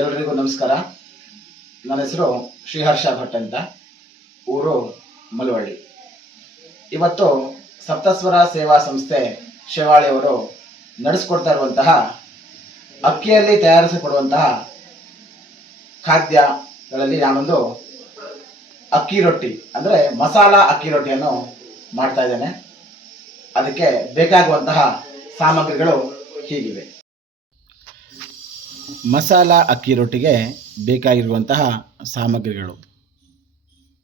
ಎಲ್ಲರಿಗೂ ನಮಸ್ಕಾರ. ನನ್ನ ಹೆಸರು ಶ್ರೀಹರ್ಷ ಭಟ್ ಅಂತ, ಊರು ಮಲವಳ್ಳಿ. ಇವತ್ತು ಸಪ್ತಸ್ವರ ಸೇವಾ ಸಂಸ್ಥೆ ಶಿವಾಳಿಯವರು ನಡೆಸ್ಕೊಡ್ತಾ ಇರುವಂತಹ ಅಕ್ಕಿಯಲ್ಲಿ ತಯಾರಿಸಿಕೊಡುವಂತಹ ಖಾದ್ಯಗಳಲ್ಲಿ ನಾನೊಂದು ಅಕ್ಕಿ ರೊಟ್ಟಿ, ಅಂದರೆ ಮಸಾಲ ಅಕ್ಕಿ ರೊಟ್ಟಿಯನ್ನು ಮಾಡ್ತಾ ಇದ್ದೇನೆ. ಅದಕ್ಕೆ ಬೇಕಾಗುವಂತಹ ಸಾಮಗ್ರಿಗಳು ಹೀಗಿವೆ. ಮಸಾಲ ಅಕ್ಕಿ ರೊಟ್ಟಿಗೆ ಬೇಕಾಗಿರುವಂತಹ ಸಾಮಗ್ರಿಗಳು.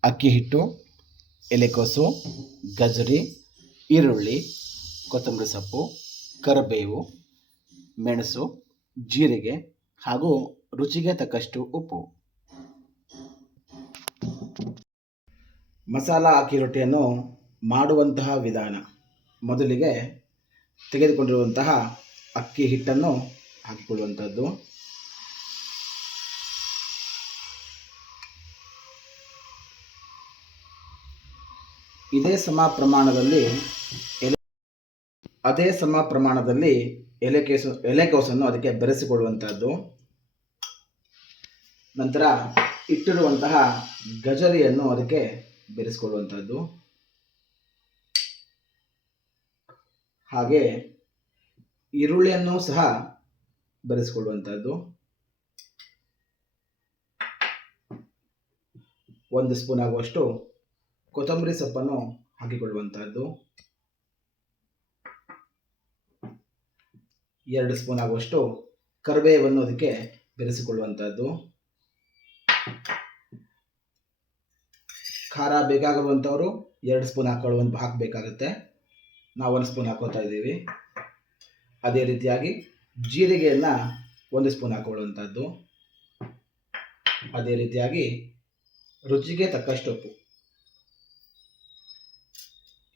ಅಕ್ಕಿ ಹಿಟ್ಟು ಎಲೆಕೋಸು ಗಜರಿ ಈರುಳ್ಳಿ, ಕೊತ್ತಂಬರಿ ಸೊಪ್ಪು, ಕರಿಬೇವು, ಮೆಣಸು, ಜೀರಿಗೆ ಹಾಗೂ ರುಚಿಗೆ ತಕ್ಕಷ್ಟು ಉಪ್ಪು. ಮಸಾಲ ಅಕ್ಕಿ ರೊಟ್ಟಿಯನ್ನು ಮಾಡುವಂತಹ ವಿಧಾನ. ಮೊದಲಿಗೆ ತೆಗೆದುಕೊಂಡಿರುವಂತಹ ಅಕ್ಕಿ ಹಿಟ್ಟನ್ನು ಹಾಕಿಕೊಳ್ಳುವಂಥದ್ದು. ಇದೇ ಸಮ ಪ್ರಮಾಣದಲ್ಲಿ ಎಲೆ ಅದೇ ಸಮ ಪ್ರಮಾಣದಲ್ಲಿ ಎಲೆಕೋಸು ಎಲೆಕೋಸನ್ನು ಅದಕ್ಕೆ ಬೆರೆಸಿಕೊಳ್ಳುವಂಥದ್ದು. ನಂತರ ಇಟ್ಟಿರುವಂತಹ ಗಜರಿಯನ್ನು ಅದಕ್ಕೆ ಬೆರೆಸಿಕೊಳ್ಳುವಂಥದ್ದು. ಹಾಗೆ ಈರುಳ್ಳಿಯನ್ನು ಸಹ ಬೆರೆಸಿಕೊಳ್ಳುವಂಥದ್ದು. ಒಂದು ಸ್ಪೂನ್ ಆಗುವಷ್ಟು ಕೊತ್ತಂಬರಿ ಸೊಪ್ಪನ್ನು ಹಾಕಿಕೊಳ್ಳುವಂಥದ್ದು ಎರಡು ಸ್ಪೂನ್ ಆಗುವಷ್ಟು ಕರಿಬೇವನ್ನು ಅದಕ್ಕೆ ಬೆರೆಸಿಕೊಳ್ಳುವಂಥದ್ದು ಖಾರ ಬೇಕಾಗಿರುವಂಥವರು ಎರಡು ಸ್ಪೂನ್ ಹಾಕೊಳ್ಳುವಂತ ಹಾಕಬೇಕಾಗತ್ತೆ. ನಾವು ಒಂದು ಸ್ಪೂನ್ ಹಾಕೋತಾ ಇದ್ದೀವಿ. ಅದೇ ರೀತಿಯಾಗಿ ಜೀರಿಗೆಯನ್ನು ಒಂದು ಸ್ಪೂನ್ ಹಾಕೊಳ್ಳುವಂಥದ್ದು ಅದೇ ರೀತಿಯಾಗಿ ರುಚಿಗೆ ತಕ್ಕಷ್ಟು ಉಪ್ಪು.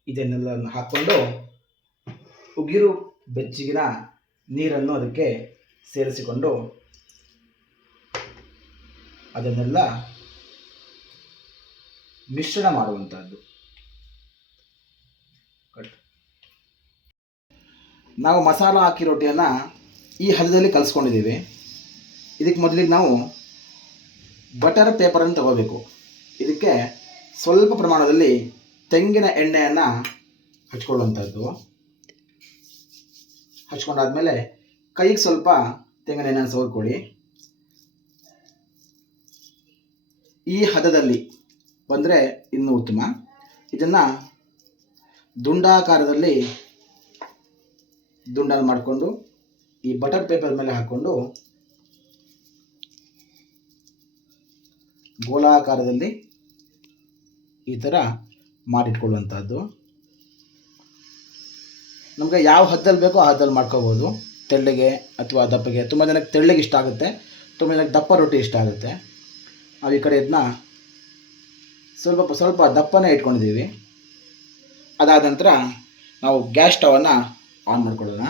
ಇದನ್ನೆಲ್ಲ ಹಾಕ್ಕೊಂಡು ಉಗಿರು ಬೆಚ್ಚಗಿನ ನೀರನ್ನು ಅದಕ್ಕೆ ಸೇರಿಸಿಕೊಂಡು ಅದನ್ನೆಲ್ಲ ಮಿಶ್ರಣ ಮಾಡುವಂಥದ್ದು ನಾವು ಮಸಾಲ ಹಾಕಿ ರೊಟ್ಟಿಯನ್ನು ಈ ಹದದಲ್ಲಿ ಕಲಿಸ್ಕೊಂಡಿದ್ದೀವಿ. ಇದಕ್ಕೆ ಮೊದಲಿಗೆ ನಾವು ಬಟರ್ ಪೇಪರನ್ನು ತಗೋಬೇಕು. ಇದಕ್ಕೆ ಸ್ವಲ್ಪ ಪ್ರಮಾಣದಲ್ಲಿ ತೆಂಗಿನ ಎಣ್ಣೆಯನ್ನು ಹಚ್ಕೊಳ್ಳುವಂಥದ್ದು. ಹಚ್ಕೊಂಡಾದ್ಮೇಲೆ ಕೈಗೆ ಸ್ವಲ್ಪ ತೆಂಗಿನ ಎಣ್ಣೆ ಸವರ್ಕೊಳ್ಳಿ ಈ ಹದದಲ್ಲಿ ಬಂದರೆ ಇನ್ನೂ ಉತ್ತಮ. ಇದನ್ನು ದುಂಡಾಕಾರದಲ್ಲಿ ದುಂಡನ್ನು ಮಾಡಿಕೊಂಡು ಈ ಬಟರ್ ಪೇಪರ್ ಮೇಲೆ ಹಾಕ್ಕೊಂಡು ಗೋಲಾಕಾರದಲ್ಲಿ ಈ ಥರ ಮಾಡಿಟ್ಕೊಳ್ಳುವಂಥದ್ದು. ನಮಗೆ ಯಾವ ಹದ್ದಲ್ಲಿ ಬೇಕೋ ಆ ಹದ್ದಲ್ಲಿ ಮಾಡ್ಕೋಬೋದು. ತೆಳ್ಳಗೆ ಅಥವಾ ದಪ್ಪಗೆ. ತುಂಬ ಜನಕ್ಕೆ ತೆಳ್ಳಗೆ ಇಷ್ಟ ಆಗುತ್ತೆ. ತುಂಬ ಜನಕ್ಕೆ ದಪ್ಪ ರೊಟ್ಟಿ ಇಷ್ಟ ಆಗುತ್ತೆ. ನಾವು ಈ ಕಡೆ ಇದನ್ನ ಸ್ವಲ್ಪ ಸ್ವಲ್ಪ ದಪ್ಪನೇ ಇಟ್ಕೊಂಡಿದ್ದೀವಿ. ಅದಾದ ನಂತರ ನಾವು ಗ್ಯಾಸ್ ಸ್ಟವನ್ನು ಆನ್ ಮಾಡ್ಕೊಳ್ಳೋಣ.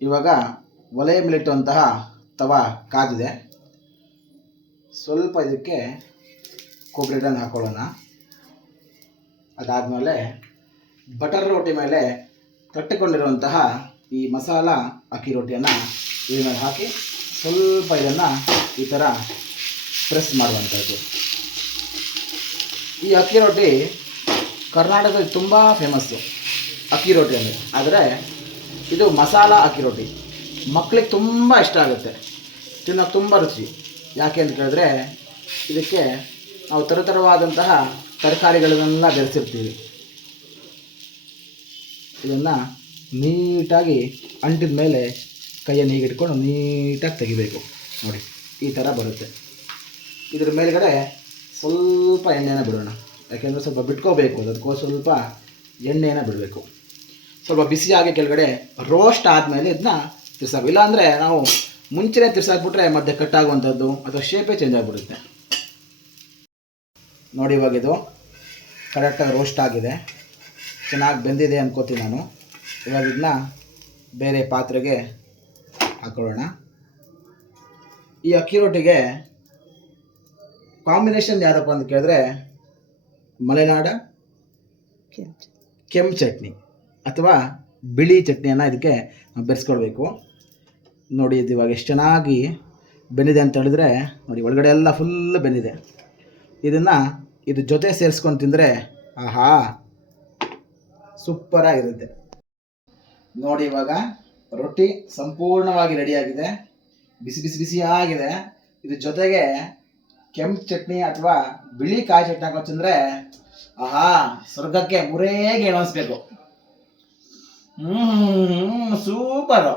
ಇವಾಗ ಒಲೆಯ ಮೇಲಿಟ್ಟುವಂತಹ ತವ ಕಾದಿದೆ. ಸ್ವಲ್ಪ ಇದಕ್ಕೆ ಕೊಬ್ಬರಿ ಎಣ್ಣೆ ಹಾಕ್ಕೊಳ್ಳೋಣ ಅದಾದಮೇಲೆ ಬಟರ್ ರೋಟಿ ಮೇಲೆ ತಟ್ಟಿಕೊಂಡಿರುವಂತಹ ಈ ಮಸಾಲ ಅಕ್ಕಿ ರೊಟ್ಟಿಯನ್ನು ಇದ್ರ ಹಾಕಿ ಸ್ವಲ್ಪ ಇದನ್ನು ಈ ಥರ ಪ್ರೆಸ್ ಮಾಡುವಂಥದ್ದು. ಈ ಅಕ್ಕಿ ರೊಟ್ಟಿ ಕರ್ನಾಟಕದಲ್ಲಿ ತುಂಬ ಫೇಮಸ್ಸು ಅಕ್ಕಿ ರೊಟ್ಟಿ ಅಂದರೆ, ಆದರೆ ಇದು ಮಸಾಲ ಅಕ್ಕಿ ರೊಟ್ಟಿ ಮಕ್ಕಳಿಗೆ ತುಂಬ ಇಷ್ಟ ಆಗುತ್ತೆ. ತಿನ್ನೋಕೆ ತುಂಬ ರುಚಿ. ಯಾಕೆ ಅಂತ ಕೇಳಿದ್ರೆ, ಇದಕ್ಕೆ ನಾವು ಥರಥರವಾದಂತಹ ತರಕಾರಿಗಳನ್ನೆಲ್ಲ ಬೆರೆಸಿರ್ತೀವಿ. ಇದನ್ನು ನೀಟಾಗಿ ಅಂಟಿದ ಮೇಲೆ ಕೈಯನ್ನು ಹೀಗೆ ನೀಟಾಗಿ ತೆಗಿಬೇಕು. ನೋಡಿ, ಈ ಥರ ಬರುತ್ತೆ. ಇದ್ರ ಮೇಲುಗಡೆ ಸ್ವಲ್ಪ ಎಣ್ಣೆನ ಬಿಡೋಣ. ಯಾಕೆಂದರೆ ಸ್ವಲ್ಪ ಬಿಟ್ಕೋಬೇಕು. ಅದಕ್ಕೋ ಸ್ವಲ್ಪ ಎಣ್ಣೆನ ಬಿಡಬೇಕು. ಸ್ವಲ್ಪ ಬಿಸಿಯಾಗಿ ಕೆಳಗಡೆ ರೋಸ್ಟ್ ಆದಮೇಲೆ ಇದನ್ನ ತಿರ್ಸಬೇಕು ಇಲ್ಲಾಂದರೆ ನಾವು ಮುಂಚೆನೇ ತಿರ್ಸಾಕ್ಬಿಟ್ರೆ ಮಧ್ಯೆ ಕಟ್ಟಾಗುವಂಥದ್ದು ಅಥವಾ ಶೇಪೇ ಚೇಂಜ್ ಆಗಿಬಿಡುತ್ತೆ. ನೋಡಿ ಇವಾಗ ಇದು ಕರೆಕ್ಟಾಗಿ ರೋಸ್ಟ್ ಆಗಿದೆ. ಚೆನ್ನಾಗಿ ಬೆಂದಿದೆ ಅನ್ಕೋತೀನಿ ನಾನು. ಇವಾಗ ಇದನ್ನ ಬೇರೆ ಪಾತ್ರೆಗೆ ಹಾಕೊಳ್ಳೋಣ. ಈ ಅಕ್ಕಿ ರೊಟ್ಟಿಗೆ ಕಾಂಬಿನೇಷನ್ ಯಾರಪ್ಪ ಅಂತ ಕೇಳಿದ್ರೆ ಮಲೆನಾಡ ಕೆಂಪು ಚಟ್ನಿ. ಅಥವಾ ಬಿಳಿ ಚಟ್ನಿಯನ್ನು ಇದಕ್ಕೆ ಬೆರೆಸ್ಕೊಳ್ಬೇಕು. ನೋಡಿ, ಇದು ಇವಾಗ ಎಷ್ಟು ಚೆನ್ನಾಗಿ ಬೆಂದಿದೆ ಅಂತ ಹೇಳಿದ್ರೆ, ನೋಡಿ, ಒಳಗಡೆ ಎಲ್ಲ ಫುಲ್ ಬೆಂದಿದೆ. ಇದನ್ನು ಇದು ಜೊತೆ ಸೇರಿಸ್ಕೊಂಡು ತಿಂದರೆ, ಆಹಾ ಸೂಪರಾಗಿರುತ್ತೆ ನೋಡಿ, ಇವಾಗ ರೊಟ್ಟಿ ಸಂಪೂರ್ಣವಾಗಿ ರೆಡಿಯಾಗಿದೆ ಬಿಸಿ ಬಿಸಿ ಬಿಸಿಯಾಗಿದೆ ಇದ್ರ ಜೊತೆಗೆ ಕೆಂಪು ಚಟ್ನಿ ಅಥವಾ ಬಿಳಿ ಕಾಯಿ ಚಟ್ನಿ ಹಾಕೋ ತಿಂದರೆ, ಆಹಾ, ಸ್ವರ್ಗಕ್ಕೆ ಮುರೇಗೆ ಅನಿಸ್ಬೇಕು ಹ್ಞೂ ಸೂಪರು